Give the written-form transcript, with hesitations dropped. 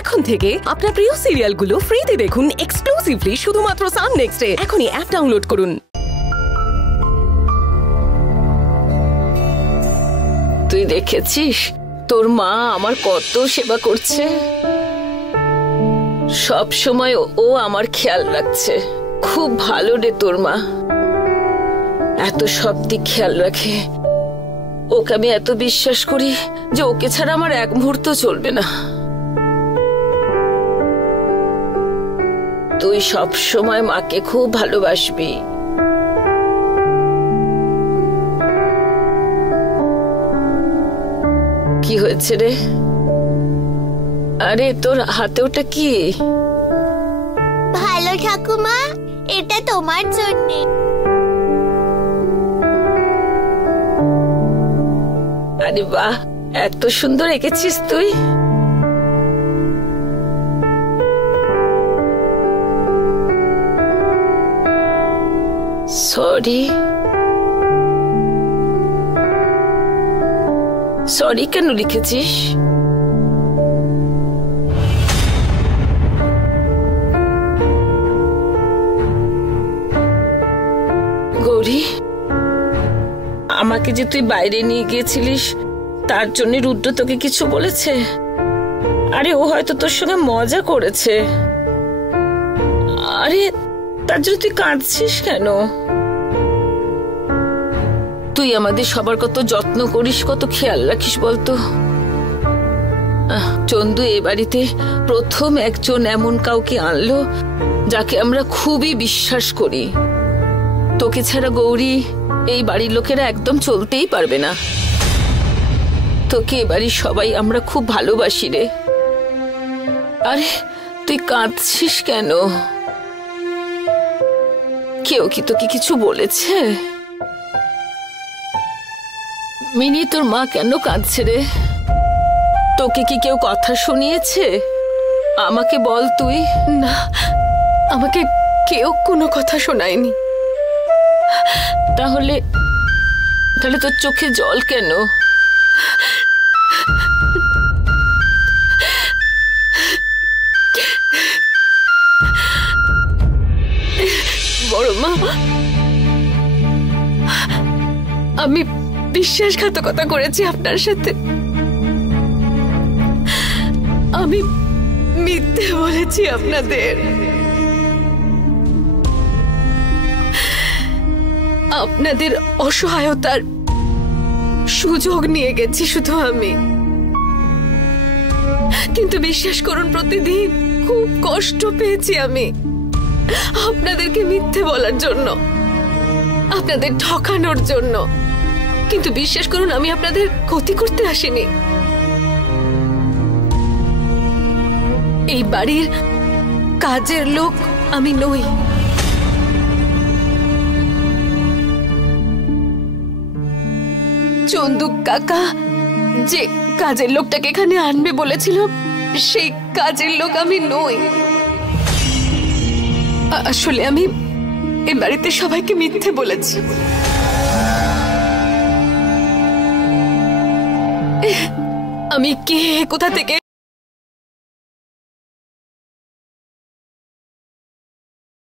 এখন থেকে আপনার প্রিয় সিরিয়ালগুলো ফ্রিতে দেখুন এক্সক্লুসিভলি শুধুমাত্র সান নেক্সটে। এখনই অ্যাপ ডাউনলোড করুন। তুই দেখেছিস তোর মা আমার কত সেবা করছে, সব সময় ও আমার খেয়াল রাখছে। খুব ভালো রে তোর মা, এত সব দিক খেয়াল রাখে। ওকে আমি এত বিশ্বাস করি যে ওকে ছাড়া আমার এক মুহূর্ত চলবে না। তুই সব সময় মাকে খুব ভালোবাসবি। কি হয়েছে রে? আরে তোর হাতে ওটা কি? ভালো ঠাকুমা, এটা তোমার জন্য। আরে বাহ, এত সুন্দর এঁকেছিস তুই। সরি সরি কেন লিখেছিস? গৌরী, আমাকে যে তুই বাইরে নিয়ে গিয়েছিলিস তার জন্য রুদ্র তোকে কিছু বলেছে? আরে ও হয়তো তোর সঙ্গে মজা করেছে। আরে তার জন্য তুই কাঁদছিস কেন? তুই আমাদের সবার কত যত্ন করিস, কত খেয়াল রাখিস বলতো। চন্দু এ বাড়িতে প্রথম একজন এমন কাউকে আনলো যাকে আমরা খুবই বিশ্বাস করি। তোকে ছাড়া গৌরী এই বাড়ির লোকেরা একদম চলতেই পারবে না। তোকে এ বাড়ির সবাই আমরা খুব ভালোবাসি রে। আরে তুই কাঁদছিস কেন? কেউ কি তোকে কিছু বলেছে? মিনি, তোর মা কেন কাঁদছে রে? তোকে কি কেউ কথা শুনিয়েছে? আমাকে বল তুই। না, আমাকে কেউ কোনো কথা শোনায়নি। তাহলে তোর চোখে জল কেন? বড় মা, আমি বিশ্বাসঘাতকতা করেছি আপনার সাথে। আমি মিথ্যে বলেছি আপনাদের। আপনাদের অসহায়তার সুযোগ নিয়ে গেছি শুধু আমি। কিন্তু বিশ্বাস করুন, প্রতিদিন খুব কষ্ট পেয়েছি আমি আপনাদেরকে মিথ্যে বলার জন্য, আপনাদের ঠকানোর জন্য। কিন্তু বিশ্বাস করুন, আমি আপনাদের ক্ষতি করতে আসিনি। এই বাড়ির কাজের লোক আমি নই। চন্দু কাকা যে কাজের লোকটাকে এখানে আনবে বলেছিল, সেই কাজের লোক আমি নই। আসলে আমি এই বাড়িতে সবাইকে মিথ্যে বলেছি। আমি কে, কোথা থেকে